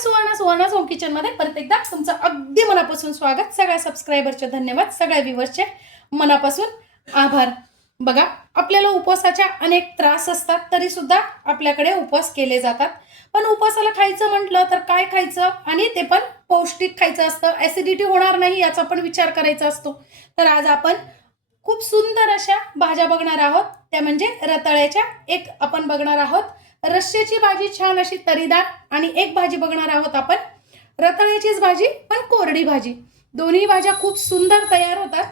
सुवर्णा's home kitchen मध्ये परत एकदा तुमचं अगदी मनापासून स्वागत। सगळ्या सबस्क्रायबरचे धन्यवाद, सगळ्या व्ह्यूअर्सचे मनापासून आभार। बघा, आपल्याला उपवासाच्या अनेक त्रास असतात तरी सुद्धा आपल्याकडे उपवास केले जातात। पण उपवासाला खायचं म्हटलं तर काय खायचं आणि ते पण पौष्टिक खायचं असतं, ऍसिडिटी होणार नाही याचा पण विचार करायचा असतो। तर आज आपण खूप सुंदर अशा भाज्या बघणार आहोत, त्या म्हणजे रताळ्याच्या। एक आपण बघणार आहोत रश्श्याची भाजी, छान अशी तरीदार, आणि एक भाजी बघणार आहोत आपण रताळ्याचीच भाजी पण कोरडी भाजी। दोन्ही भाज्या खूप सुंदर तयार होतात।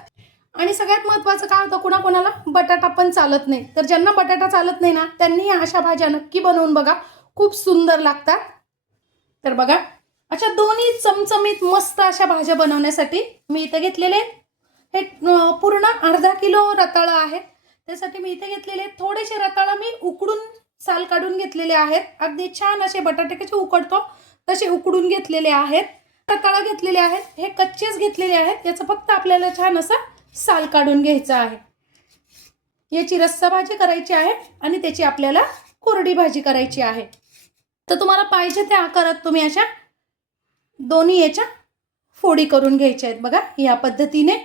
आणि सगळ्यात महत्त्वाचं काय होतं, कोणाकोणाला बटाटा पण चालत नाही, तर ज्यांना बटाटा चालत नाही ना त्यांनी अशा भाज्या नक्की बनवून बघा, खूप सुंदर लागतात। तर बघा, अशा दोन्ही चमचमीत मस्त अशा भाज्या बनवण्यासाठी मी इथे घेतलेले हे पूर्ण अर्धा किलो रताळा आहे। त्यासाठी मी इथे घेतलेले थोडेसे रताळा मी उकडून साल काढून घेतलेले आहेत। अगदी छान असे बटाटे कसे उकडतो तसे उकडून घेतलेले आहेत। रताळा घेतलेले आहेत, हे कच्चेच घेतलेले आहेत। याचं फक्त आपल्याला छान असं साल काढून घ्यायचं आहे। याची रस्सा भाजी करायची आहे आणि त्याची आपल्याला कोरडी भाजी करायची आहे। तर तुम्हाला पाहिजे त्या आकारात तुम्ही अशा दोन्ही याच्या फोडी करून घ्यायच्या आहेत। बघा, या पद्धतीने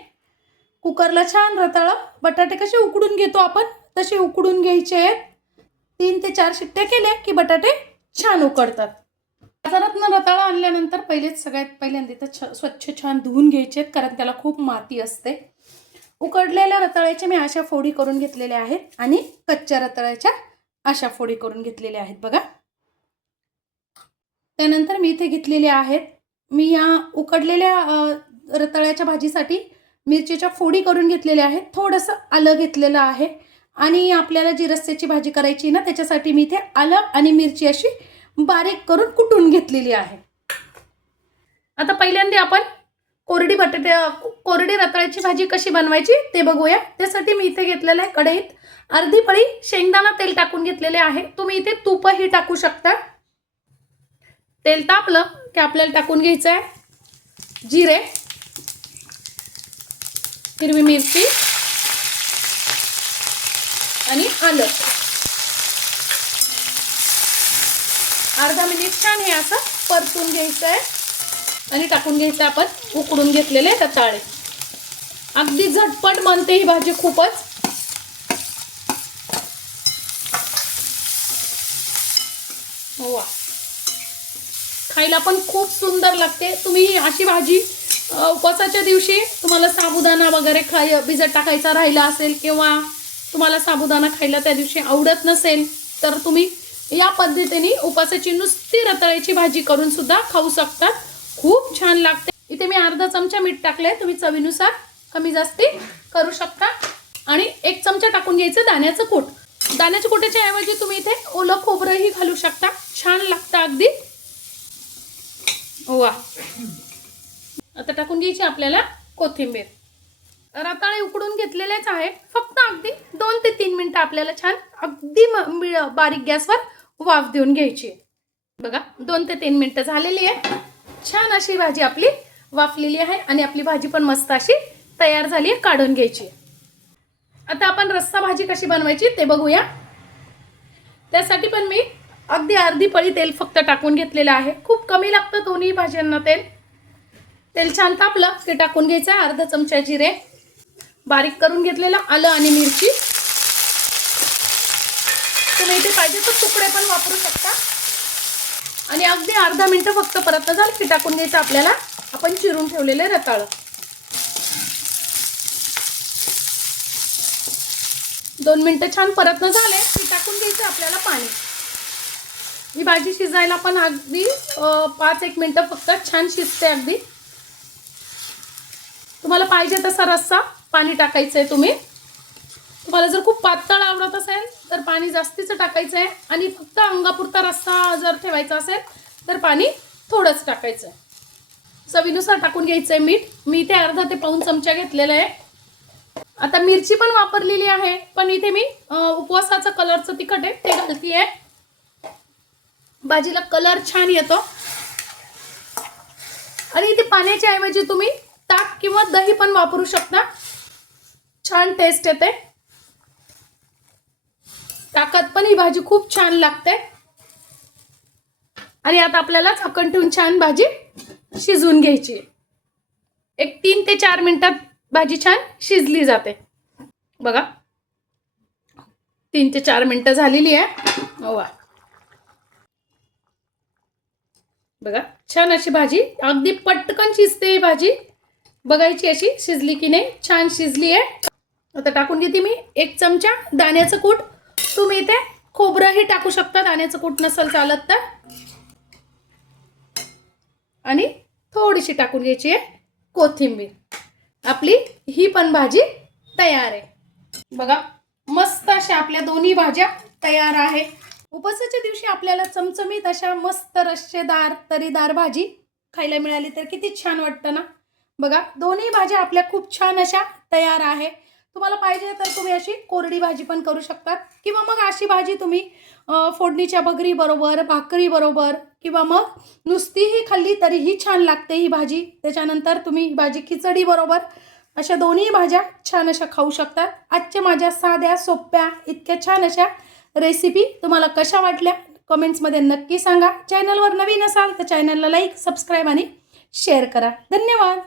कुकरला छान रताळा बटाटे कसे उकडून घेतो आपण तसे उकडून घ्यायचे आहेत। 3 ते 4 शिट्ट्या केल्या की बटाटे छान उकडतात। बाजारातून रताळा आणल्यानंतर सगळ्यात पहिल्यांदा स्वच्छ छान धुवून घ्यायचे, कारण त्याला खूप माती असते। उकडलेल्या रताळ्याच्या मी अशा फोडी करून घेतलेल्या आहेत आणि कच्च्या रताळ्याच्या अशा फोडी करून घेतलेल्या आहेत। बघा, त्यानंतर मी इथे घेतलेले आहेत, मी या उकडलेल्या रताळ्याच्या भाजीसाठी मिरचीच्या फोडी करून घेतलेल्या आहेत। थोडंसं आलं घेतलेलं आहे आणि आपल्याला जी रस्स्याची भाजी करायची ना त्याच्यासाठी मी इथे आलं आणि मिरची अशी बारीक करून कुटून घेतलेली आहे। आता पहिल्यांदा आपण कोरडी रताळ्याची भाजी कशी बनवायची ते बघूया। त्यासाठी मी इथे घेतलेलं आहे कढईत अर्धी पळी शेंगदाणा तेल टाकून घेतलेले आहे। तुम्ही इथे तूपही टाकू शकता। तेल तापलं की आपल्याला टाकून घ्यायचं आहे जिरे, हिरवी मिरची आणि आलं। अर्धा मिनिट छान हे असं परतून घ्यायचं आहे आणि टाकून घ्यायचं आपण उकडून घेतलेले रताळे। अगदी झटपट बनते ही भाजी खूपच। वा, खायला पण खूप सुंदर लागते। तुम्ही अशी भाजी उपवासाच्या दिवशी तुम्हाला साबुदाणा वगैरे भिजत टाकायचा राहिला असेल किंवा तुम्हाला साबुदाणा खायला त्या दिवशी आवडत नसेल तर तुम्ही या पद्धतीने उपवासाची नुसती रताळ्याची भाजी करून सुद्धा खाऊ शकतात, खूप छान लागते। इथे मी अर्धा चमचा मीठ टाकले, तुम्ही चवीनुसार कमी जास्ती करू शकता। आणि 1 चमचा टाकून घ्यायचं दाण्याचं कूट। दाण्याच्या कुटाच्या ऐवजी तुम्ही इथे ओलं खोबरंही घालू शकता, छान लागतं अगदी। वा, आता टाकून घ्यायची आपल्याला कोथिंबीर। रताळे उकडून घेतलेलेच आहे, फक्त अगदी 2 ते 3 मिनिटं आपल्याला छान अगदी बारीक गॅसवर वाफ देऊन घ्यायची। बघा, 2 ते 3 मिनिटं झालेली आहे। छान अशी भाजी आपली वाफलेली आहे आणि आपली भाजी पण मस्त अशी तयार झाली आहे, काढून घ्यायची। आता आपण रस्सा भाजी कशी बनवायची ते बघूया। त्यासाठी पण मी अगदी अर्धी पळी तेल फक्त टाकून घेतलेलं आहे। खूप कमी लागतं दोन्ही भाज्यांना तेल। तेल छान तापलं की टाकून घ्यायचं अर्धा चमचा जिरे, बारीक करून घेतलेलं आलं आणि मिरची। तुम्ही इथे पाहिजे तर तुकडे पण वापरू शकता। आणि अगदी अर्धा मिनिट फक्त परतलं झालं की टाकून घ्यायचं आपल्याला आपण चिरून ठेवलेले रताळं। 2 मिनिटं छान परतलं झाले की टाकून घ्यायचं आपल्याला पाणी। ही भाजी शिजायला पण अगदी 5-1 मिनिटं फक्त छान शिजते अगदी। तुम्हाला पाहिजे तसा रस्सा पाणी टाकायचं आहे तुम्ही। तुम्हाला जर खूप पातळ आवडत असेल तर पाणी जास्तीचं टाकायचं आहे आणि फक्त अंगापुरता रस्सा जर ठेवायचा असेल तर पाणी थोडंच टाकायचं आहे। चवीनुसार टाकून घ्यायचं आहे मीठ, मी इथे अर्धा ते पाऊण चमचा घेतलेला आहे। आता मिरची पण वापरलेली आहे, पण इथे मी उपवासाचं कलरचं तिखट आहे ते घालतीये, भाजीला कलर छान येतो। आणि इथे पाण्याच्या ऐवजी तुम्ही ताक किंवा दही पण वापरू शकता, छान टेस्ट येते। ताकात पण ही भाजी खूप छान लागते। आणि आता आपल्याला झाकण ठेवून छान भाजी शिजवून घ्यायची. एक 3 ते 4 मिनिटात भाजी छान शिजली जाते. बघा 3 ते 4 मिनिटं झालेली आहे. वा बघा छान अशी भाजी अगदी पटकन शिजते ही भाजी. बघायची अशी शिजली की नाही. छान शिजली आहे. आता टाकून घेते मी 1 चमचा दाण्याचं कूट. तुम्ही इथे खोबरंही टाकू शकता, दाण्याचं कूट नसेल चालत तर. आणि थोडीशी टाकून घ्यायची आहे कोथिंबीर. आपली ही पण भाजी तयार आहे. बघा मस्त अशा आपल्या दोन्ही भाज्या तयार आहे. उपवासाच्या दिवशी आपल्याला चमचमीत अशा मस्त रश्शेदार तरीदार भाजी खायला मिळाली तर किती छान वाटतं ना. बघा दोन्ही भाज्या आपल्या खूप छान अशा तयार आहे. तुम्हाला पाहिजे तर तुम्ही अशी कोरडी भाजी पण करू शकता, किंवा मग अशी भाजी तुम्ही फोडणीच्या भगरी बरोबर, भाकरी बरोबर, किंवा मग नुसतीही खाल्ली तरीही छान लागते ही भाजी. त्याच्यानंतर तुम्ही भाजी खिचडी बरोबर अशा दोन्ही भाज्या छान अशा खाऊ शकतात. आजच्या माझ्या साध्या सोप्या इतक्या छान अशा रेसिपी तुम्हाला कशा वाटल्या कमेंट्समध्ये नक्की सांगा. चॅनलवर नवीन असाल तर चॅनलला लाईक, सबस्क्राईब आणि शेअर करा. धन्यवाद.